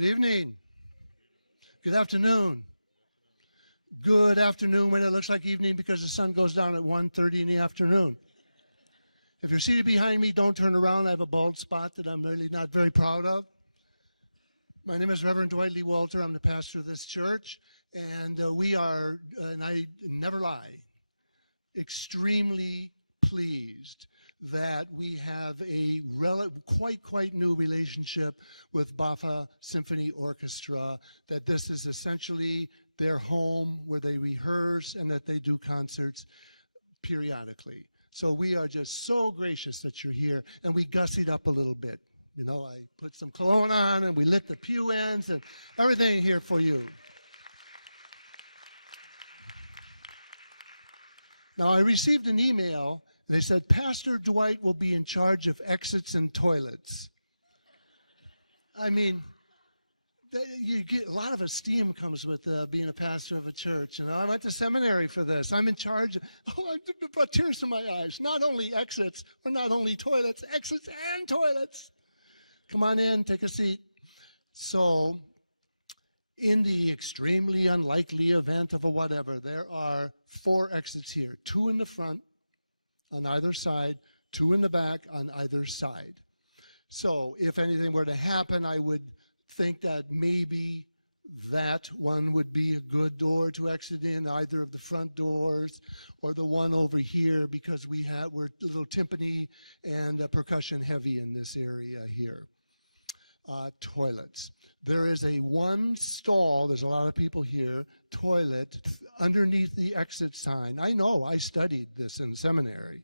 Good evening. Good afternoon. Good afternoon when it looks like evening because the sun goes down at 1:30 in the afternoon. If you're seated behind me, don't turn around. I have a bald spot that I'm really not very proud of. My name is Reverend Dwight Lee Walter. I'm the pastor of this church, and we are, and I never lie, extremely pleased that we have a quite new relationship with BAFFA Symphony Orchestra, that this is essentially their home where they rehearse and that they do concerts periodically. So we are just so gracious that you're here, and we gussied up a little bit. You know, I put some cologne on and we lit the pew ends and everything here for you. Now, I received an email, and they said, Pastor Dwight will be in charge of exits and toilets. I mean, you get a lot of esteem comes with being a pastor of a church. You know, I went to seminary for this. I'm in charge. I brought tears to my eyes. Not only exits, or not only toilets, exits and toilets. Come on in, take a seat. So, in the extremely unlikely event of a whatever, there are 4 exits here. 2 in the front on either side, 2 in the back on either side. So if anything were to happen, I would think that maybe that one would be a good door to exit in, either of the front doors or the one over here, because we're a little timpani and percussion heavy in this area here. Toilets. There is a one stall, there's a lot of people here, toilet underneath the exit sign. I know, I studied this in seminary.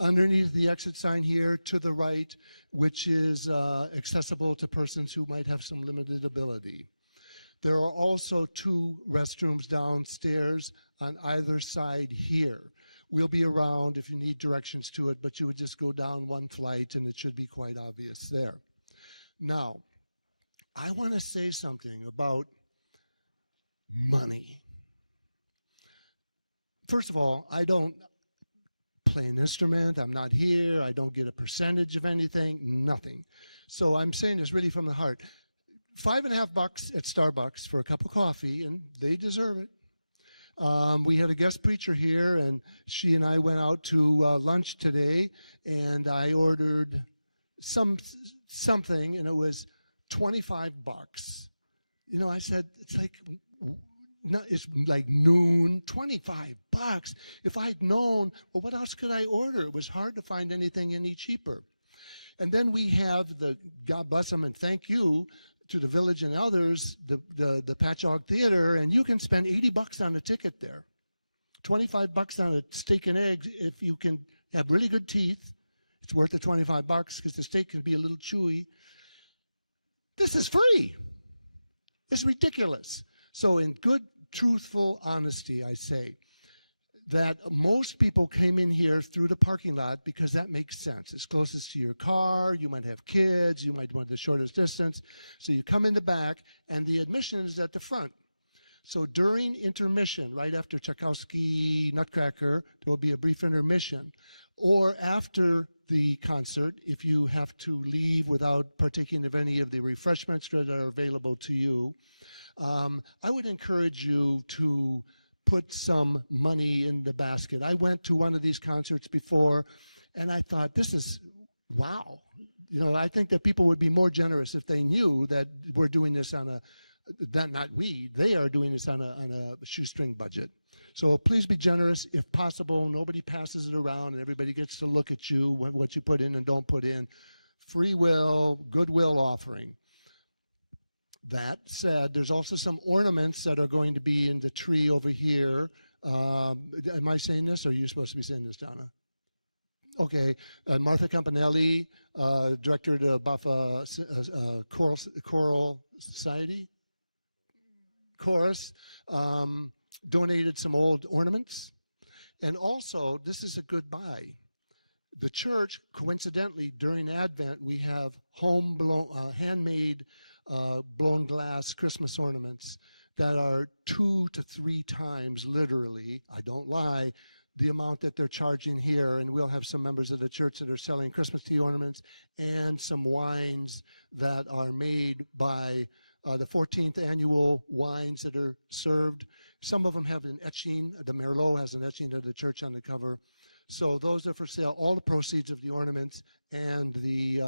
Underneath the exit sign here to the right, which is accessible to persons who might have some limited ability. There are also 2 restrooms downstairs on either side here. We'll be around if you need directions to it, but you would just go down one flight and it should be quite obvious there. Now, I want to say something about money. First of all, I don't play an instrument. I'm not here. I don't get a percentage of anything, nothing. So I'm saying this really from the heart. $5.50 at Starbucks for a cup of coffee, and they deserve it. We had a guest preacher here, and she and I went out to lunch today, and I ordered something, and it was $25. You know, I said, it's like noon, $25. If I'd known, well, what else could I order? It was hard to find anything any cheaper. And then we have God bless them and thank you to the Village and others, the Patchogue Theater, and you can spend $80 on a ticket there. $25 on a steak and eggs if you can have really good teeth. It's worth the $25 because the steak can be a little chewy. This is free. It's ridiculous. So in good, truthful honesty, I say that most people came in here through the parking lot because that makes sense. It's closest to your car. You might have kids. You might want the shortest distance. So you come in the back, and the admission is at the front. So during intermission, right after Tchaikovsky, Nutcracker, there will be a brief intermission. Or after the concert, if you have to leave without partaking of any of the refreshments that are available to you, I would encourage you to put some money in the basket. I went to one of these concerts before, and I thought, this is, wow. You know, I think that people would be more generous if they knew that we're doing this on they are doing this on a shoestring budget. So please be generous if possible. Nobody passes it around and everybody gets to look at you, what you put in and don't put in. Free will, goodwill offering. That said, there's also some ornaments that are going to be in the tree over here. Am I saying this, or are you supposed to be saying this, Donna? Okay, Martha Campanelli, director of the BAFFA Choral Society, Chorus, donated some old ornaments. And also, this is a good buy. The church, coincidentally, during Advent, we have handmade blown glass Christmas ornaments that are 2 to 3 times, literally, I don't lie, the amount that they're charging here. And we'll have some members of the church that are selling Christmas tree ornaments and some wines that are made by the 14th annual wines that are served. Some of them have an etching. The Merlot has an etching of the church on the cover. So those are for sale. All the proceeds of the ornaments and the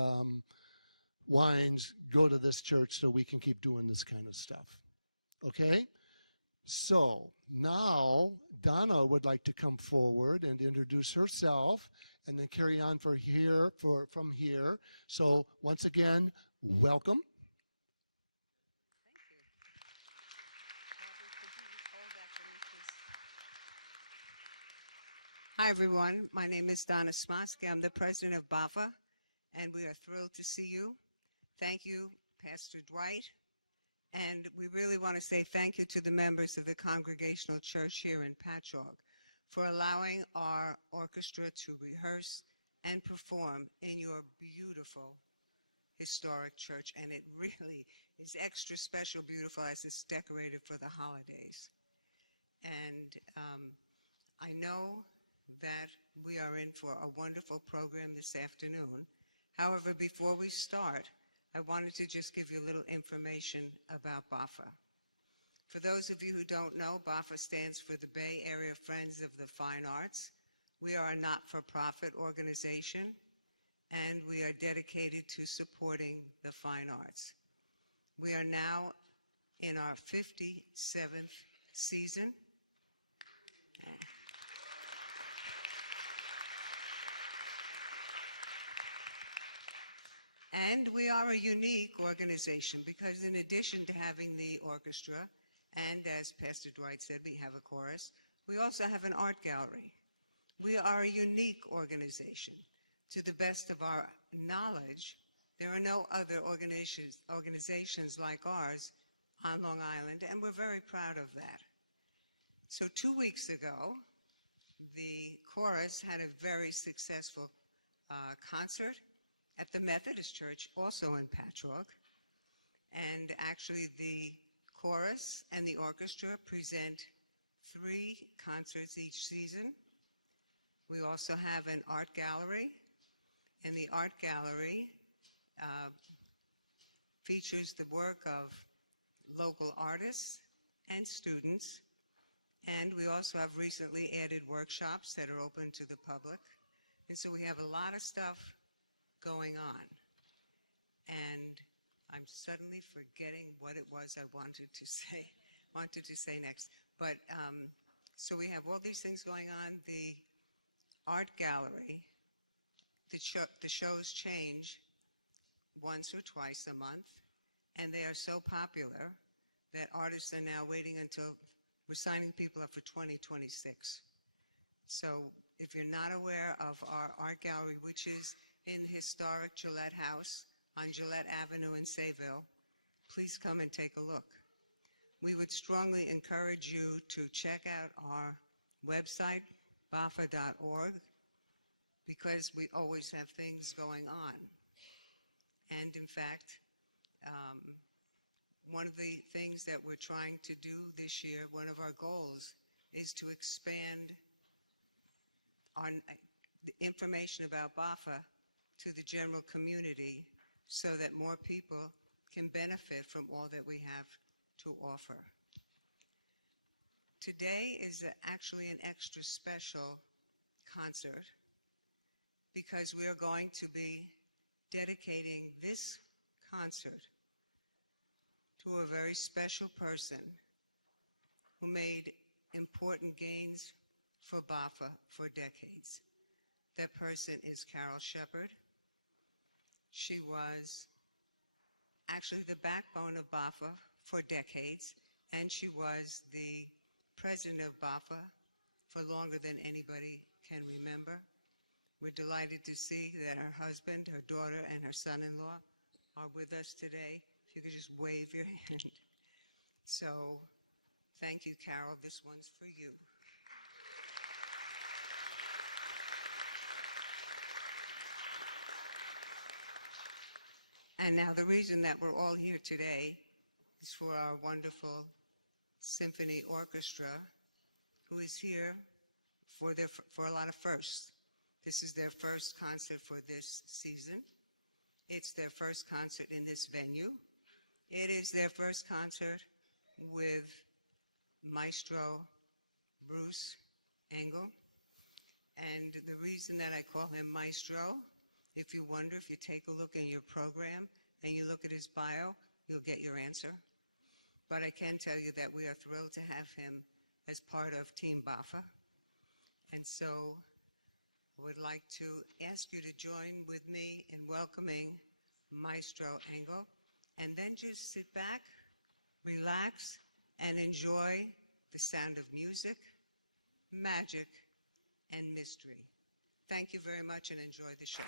wines go to this church so we can keep doing this kind of stuff. Okay? So now Donna would like to come forward and introduce herself and then carry on from here. So once again, welcome. Hi, everyone. My name is Donna Smosky. I'm the president of BAFFA, and we are thrilled to see you. Thank you, Pastor Dwight. And we really want to say thank you to the members of the Congregational Church here in Patchogue for allowing our orchestra to rehearse and perform in your beautiful historic church. And it really is extra special beautiful as it's decorated for the holidays. And I know that we are in for a wonderful program this afternoon. However, before we start, I wanted to just give you a little information about BAFFA. For those of you who don't know, BAFFA stands for the Bay Area Friends of the Fine Arts. We are a not-for-profit organization, and we are dedicated to supporting the fine arts. We are now in our 57th season. And we are a unique organization because in addition to having the orchestra, and as Pastor Dwight said, we have a chorus, we also have an art gallery. We are a unique organization. To the best of our knowledge, there are no other organizations like ours on Long Island, and we're very proud of that. So 2 weeks ago, the chorus had a very successful concert at the Methodist Church, also in Patchogue. And actually the chorus and the orchestra present 3 concerts each season. We also have an art gallery, and the art gallery features the work of local artists and students. And we also have recently added workshops that are open to the public. And so we have a lot of stuff going on. And I'm suddenly forgetting what it was I wanted to say next. But so we have all these things going on. The art gallery, the shows change once or twice a month, and they are so popular that artists are now waiting until we're signing people up for 2026. So if you're not aware of our art gallery, which is in the historic Gillette House on Gillette Avenue in Sayville, please come and take a look. We would strongly encourage you to check out our website, baffa.org, because we always have things going on. And in fact, one of the things that we're trying to do this year, one of our goals, is to expand the information about BAFFA to the general community so that more people can benefit from all that we have to offer. Today is actually an extra special concert because we are going to be dedicating this concert to a very special person who made important gains for BAFFA for decades. That person is Carol Shepard. She was actually the backbone of BAFFA for decades, and she was the president of BAFFA for longer than anybody can remember. We're delighted to see that her husband, her daughter, and her son-in-law are with us today. If you could just wave your hand. So, thank you, Carol. This one's for you. And now the reason that we're all here today is for our wonderful symphony orchestra, who is here for a lot of firsts. This is their first concert for this season. It's their first concert in this venue. It is their first concert with Maestro Bruce Engel. And the reason that I call him Maestro, if you wonder, if you take a look in your program and you look at his bio, you'll get your answer. But I can tell you that we are thrilled to have him as part of Team BAFFA. And so I would like to ask you to join with me in welcoming Maestro Engel, and then just sit back, relax, and enjoy the sound of music, magic, and mystery. Thank you very much and enjoy the show.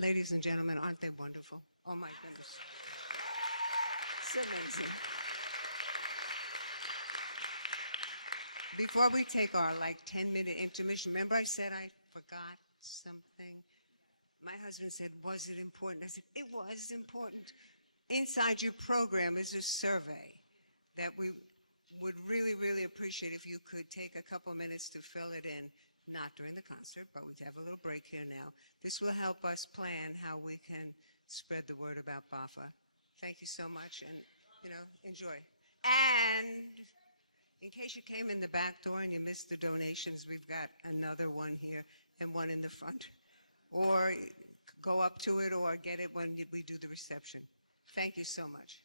Ladies and gentlemen, aren't they wonderful? Oh my goodness. It's amazing. Before we take our 10-minute intermission, remember I said I forgot something? My husband said, was it important? I said, it was important. Inside your program is a survey that we would really, really appreciate if you could take a couple minutes to fill it in. Not during the concert, but we have a little break here now. This will help us plan how we can spread the word about BAFFA. Thank you so much, and, enjoy. And in case you came in the back door and you missed the donations, we've got another one here and one in the front. Or go up to it or get it when we do the reception. Thank you so much.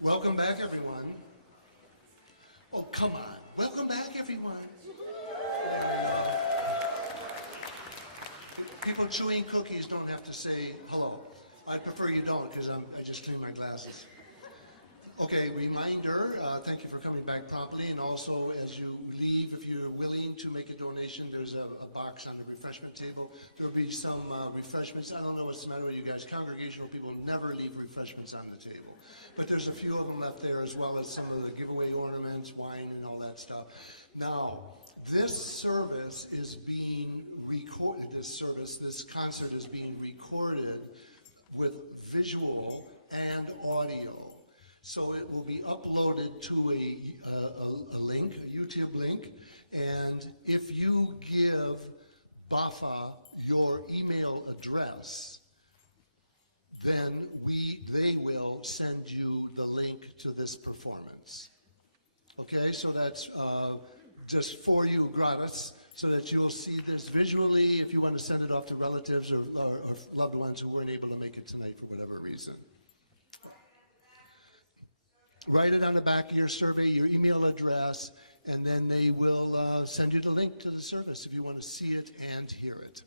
Welcome back, everyone. Oh, come on. Welcome back, everyone. People chewing cookies don't have to say hello. I prefer you don't, because I just clean my glasses. Okay, reminder, thank you for coming back promptly, and also as you leave, if you're willing to make a donation, there's a box on the refreshment table. There will be some refreshments. I don't know what's the matter with you guys. Congregational people never leave refreshments on the table. But there's a few of them left there, as well as some of the giveaway ornaments, wine, and all that stuff. Now, this service is being recorded, this concert is being recorded with visual and audio. So it will be uploaded to a link, a YouTube link, and if you give BAFFA your email address, then they will send you the link to this performance. Okay, so that's just for you, gratis, so that you'll see this visually if you want to send it off to relatives or loved ones who weren't able to make it tonight for whatever reason. Write it on the back of your survey, your email address, and then they will send you the link to the service if you want to see it and hear it.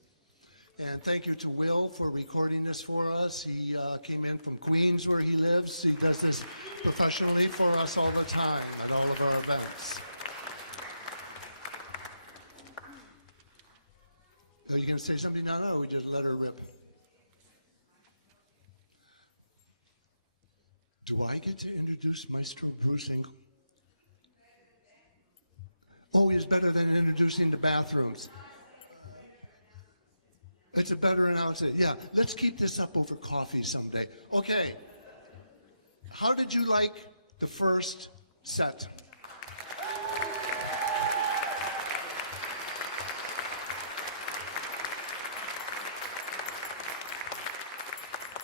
And thank you to Will for recording this for us. He came in from Queens, where he lives. He does this professionally for us all the time at all of our events. Are you going to say something? No, we just let her rip. Do I get to introduce Maestro Bruce Engel? Oh, he's better than introducing the bathrooms. It's a better announcement. Yeah, let's keep this up over coffee someday. Okay. How did you like the first set?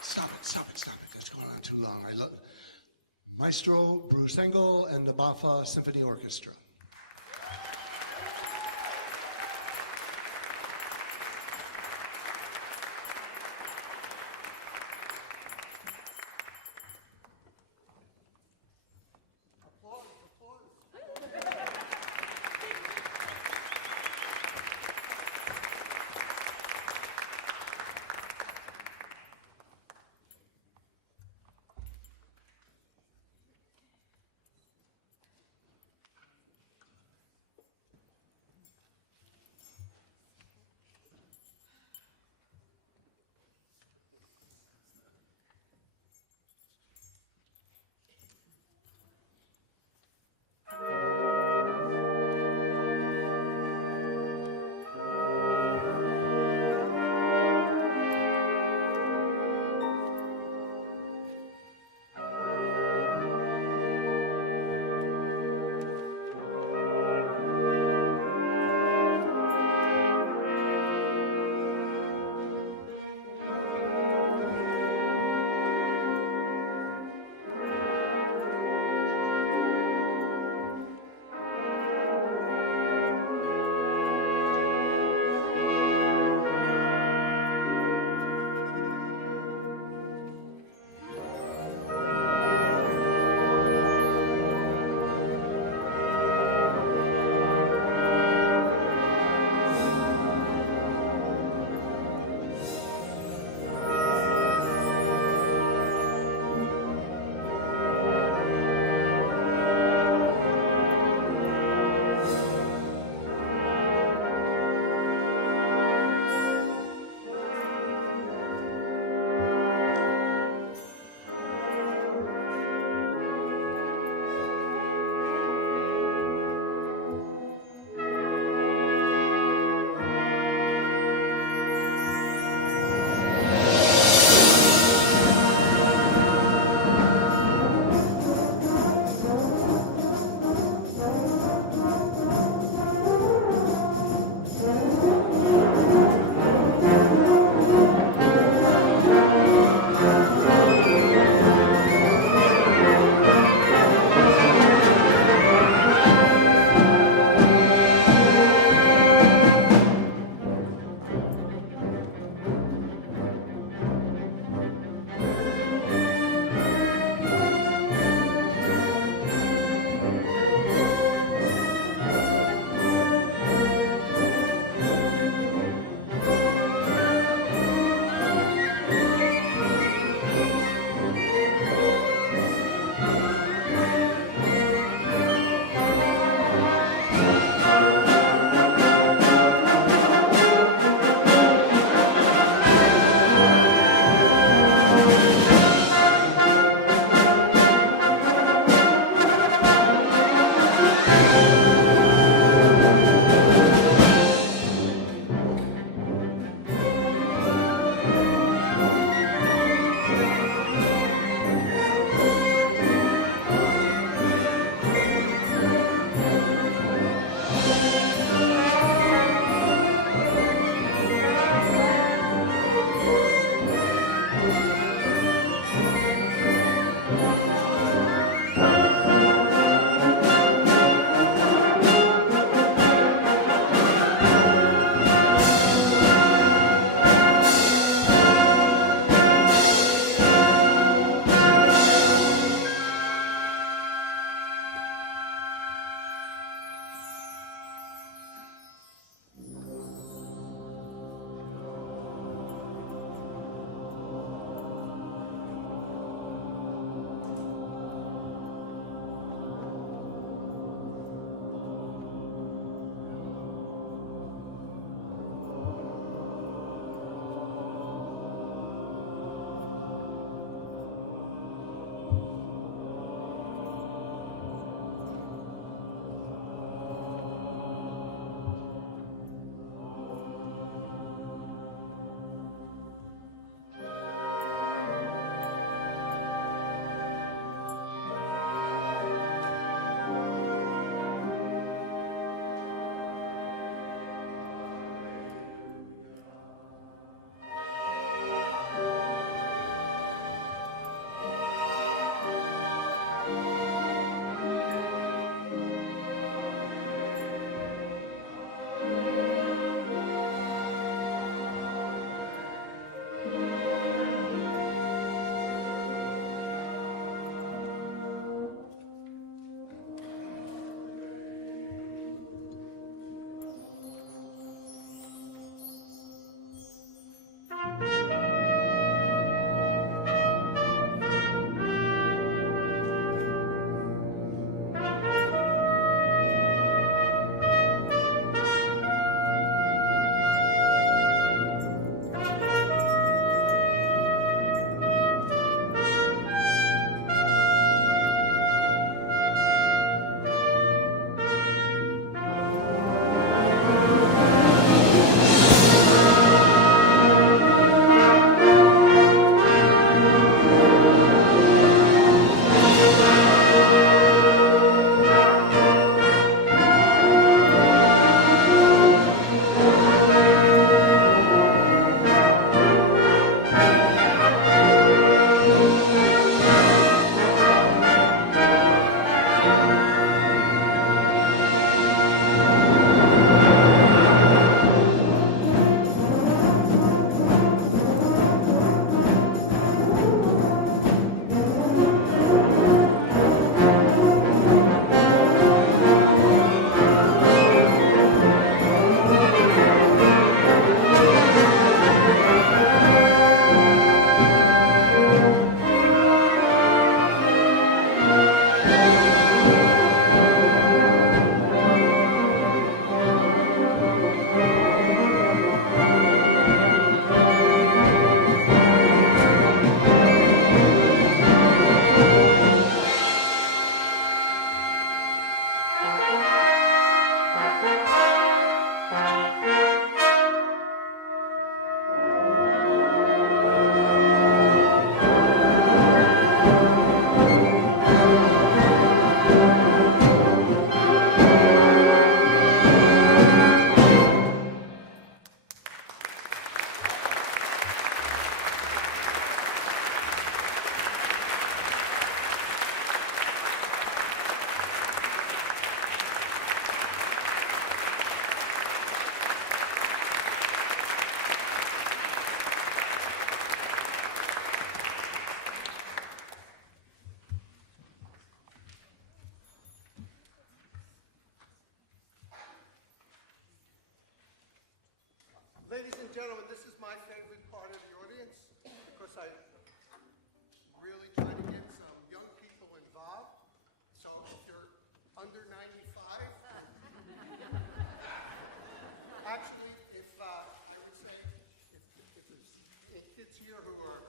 Stop it. It's going on too long. I love it. Maestro Bruce Engel and the BAFFA Symphony Orchestra. gentlemen, this is my favorite part of the audience because I really try to get some young people involved. So if you're under 95, actually, if I would say, if there's kids here who are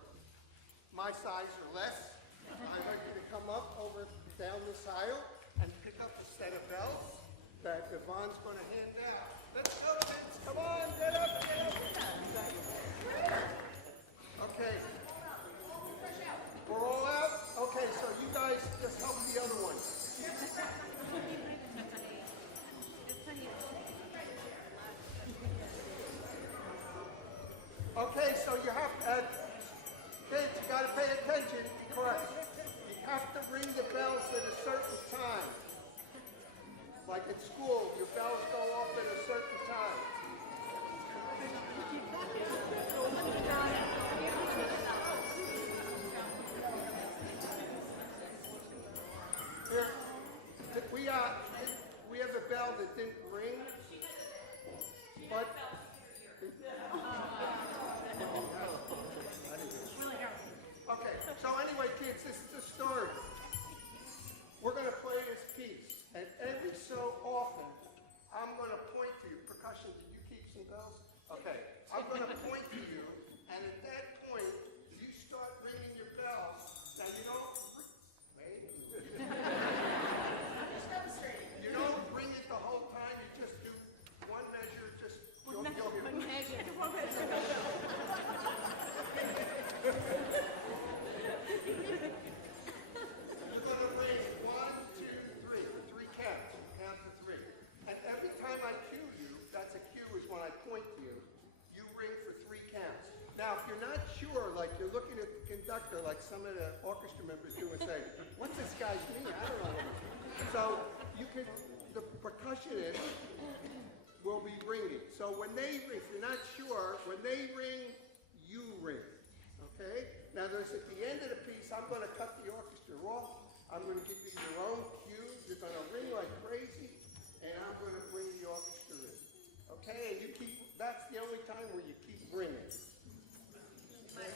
my size or less, I'd like you to come up over down this aisle and pick up a set of bells that Yvonne's going to hand out. Let's go, kids. Come on, get up, get up. Okay. We're all out? Okay, so you guys just help the other one. Okay, so you have to, kids, you got to pay attention because you have to ring the bells at a certain time. Like at school, your bells go off at a certain time. Here, we have a bell that didn't ring, but okay, so anyway, kids, this is the story. We're going to play this piece, and every so often, I'm going to point to you. Percussion, did you keep some bells? Okay, I'm going to point to you, and at that point, you start ringing your bells. Now, you don't, wait. You don't ring it the whole time. You just do one measure, just, you'll hear One measure. You're going to ring 1, 2, 3, 3 counts. Count to 3. And every time I cue you, that's a cue is when I point to you, you ring for 3 counts. Now, if you're not sure, like you're looking at the conductor, like some of the orchestra members do and say, what's this guy's mean? I don't know what it is. So you can, the percussionist will be ringing. So when they ring, if you're not sure, when they ring, you ring. Okay? Now there's at the end of the piece, I'm going to cut the orchestra off. I'm going to give you your own cue. You're going to ring like crazy, and I'm going to bring the orchestra in. Okay? And you keep, that's the only time where you keep ringing. Okay?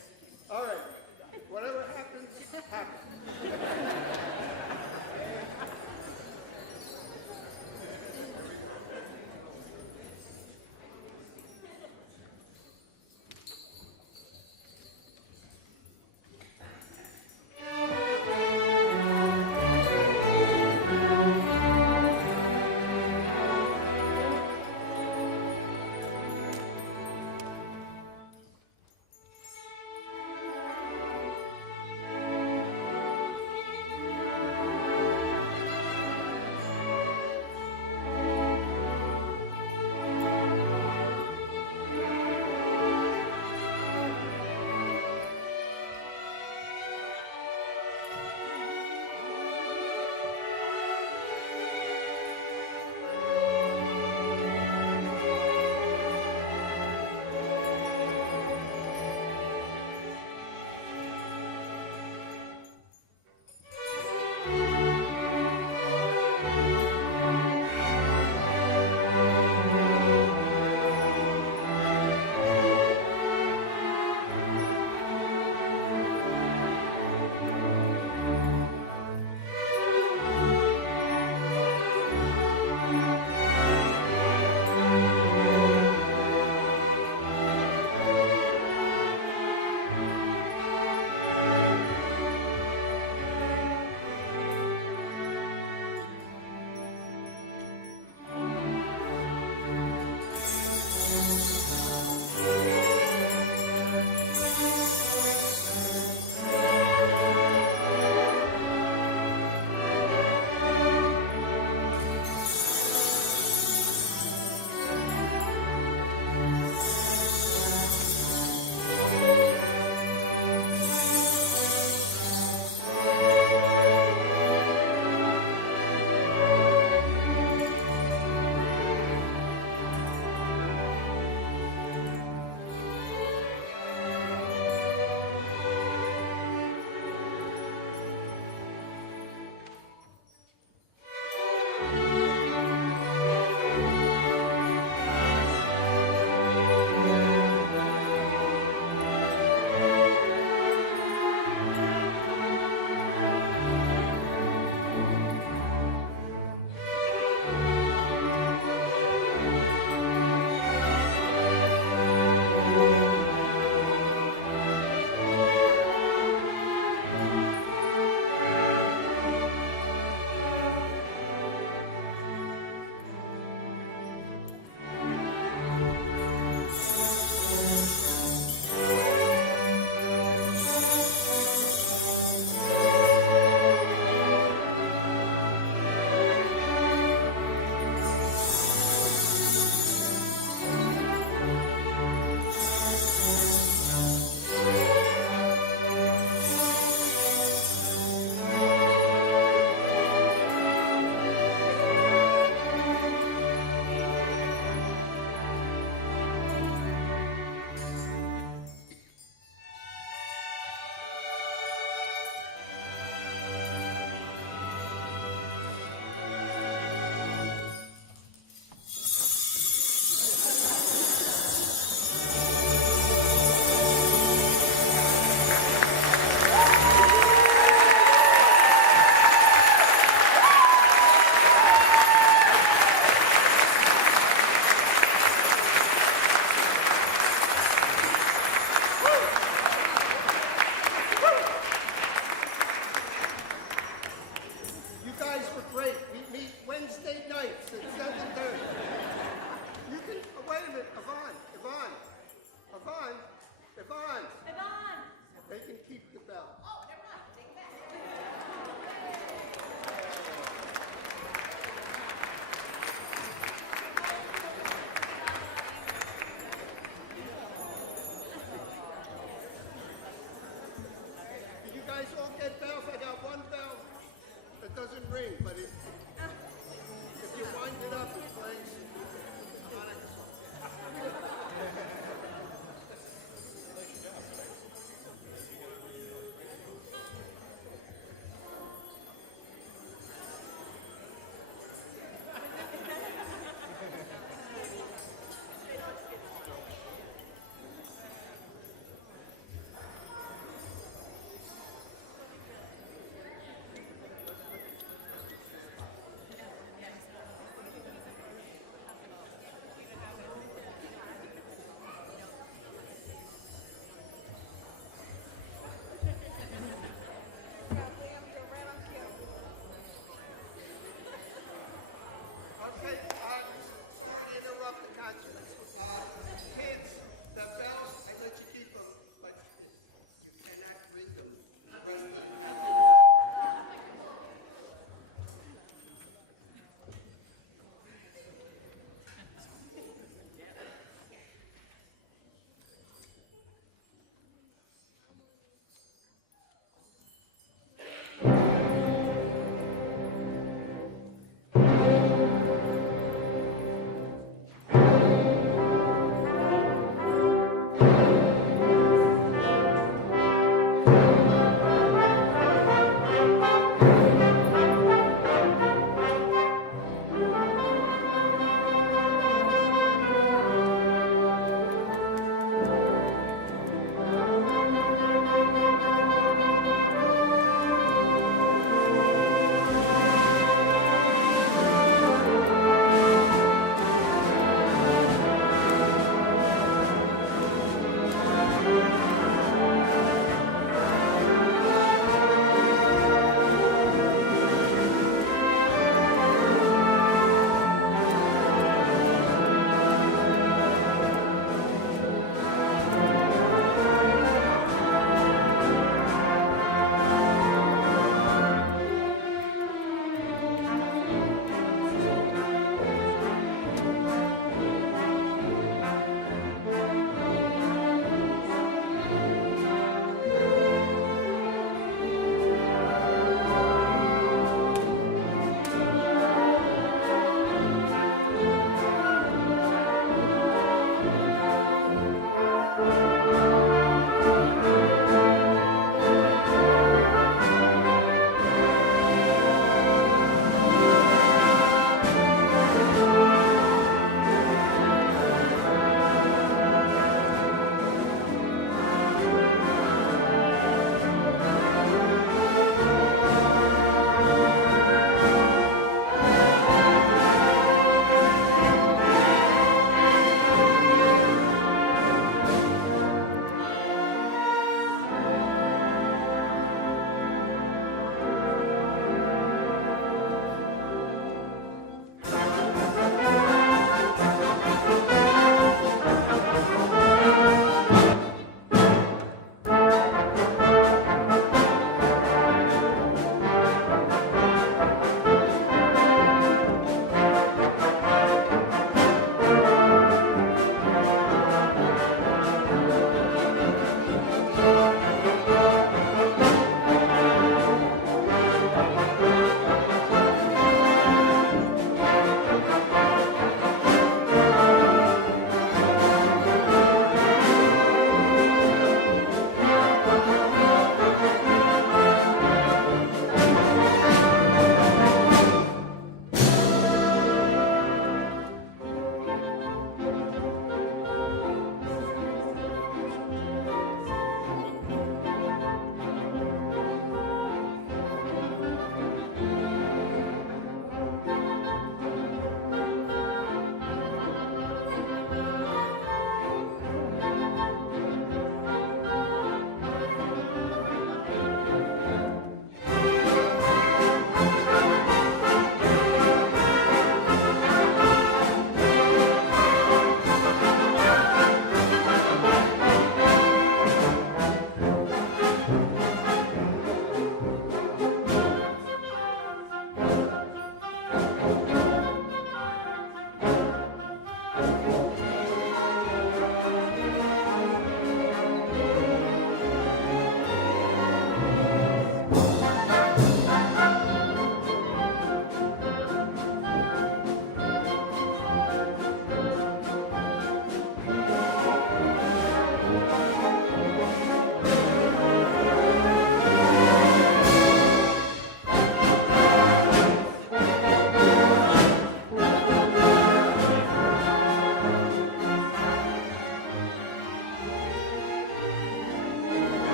All right. Whatever happens, happens.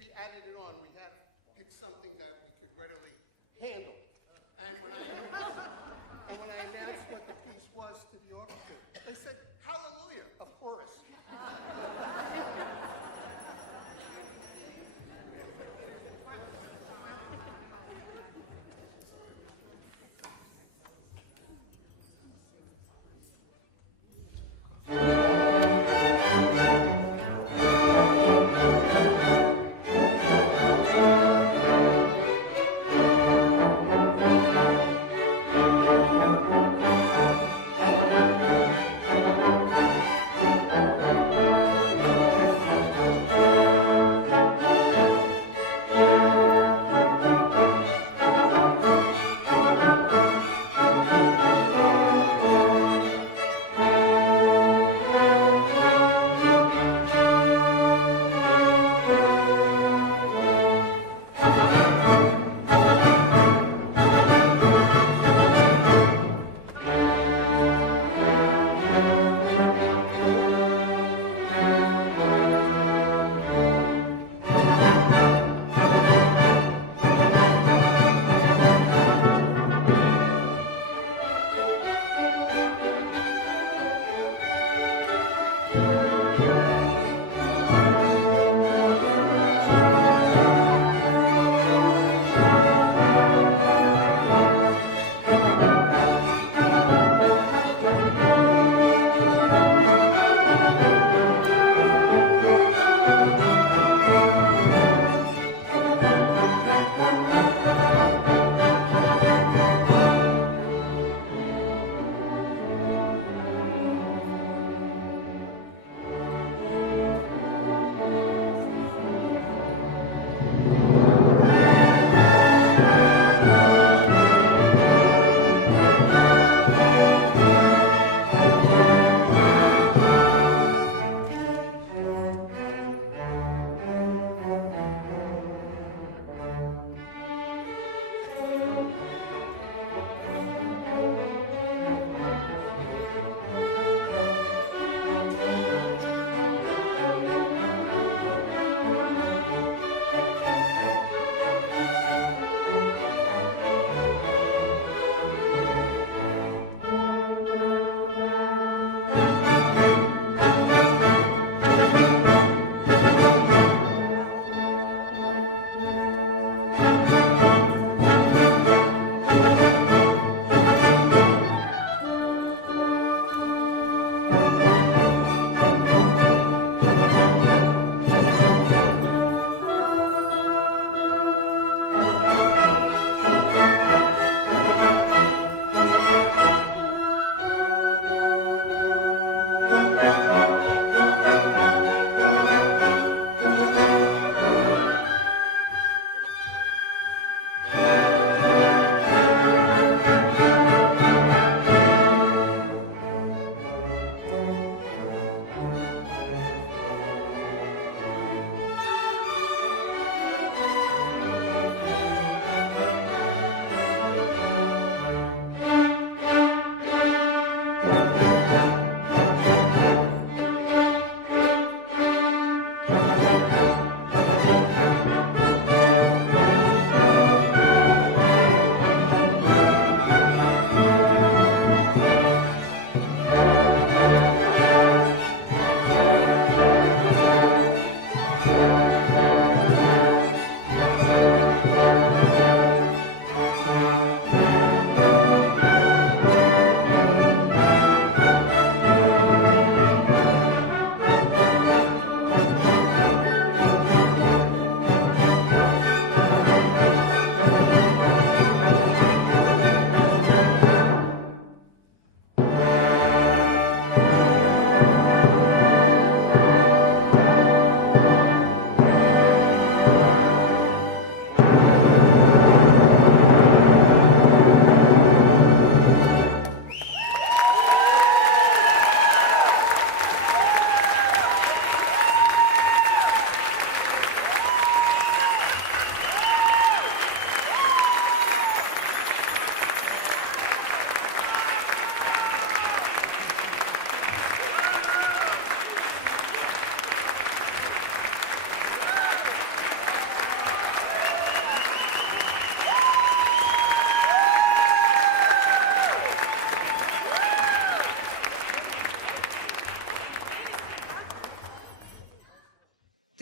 we added it on, we had to pick something that we could readily handle. And when I announced what the piece was to the orchestra, they said, "Hallelujah," of course.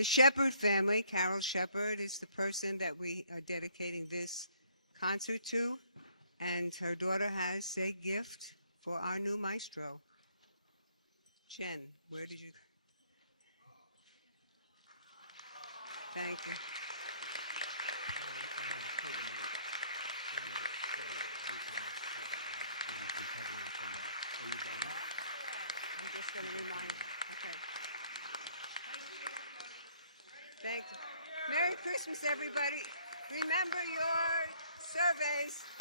Shepard family. Carol Shepard is the person that we are dedicating this concert to, and her daughter has a gift for our new maestro. Jen, where did you? Thank you. I'm just going to remind you. Okay. Thank you. Merry Christmas, everybody. Remember your surveys.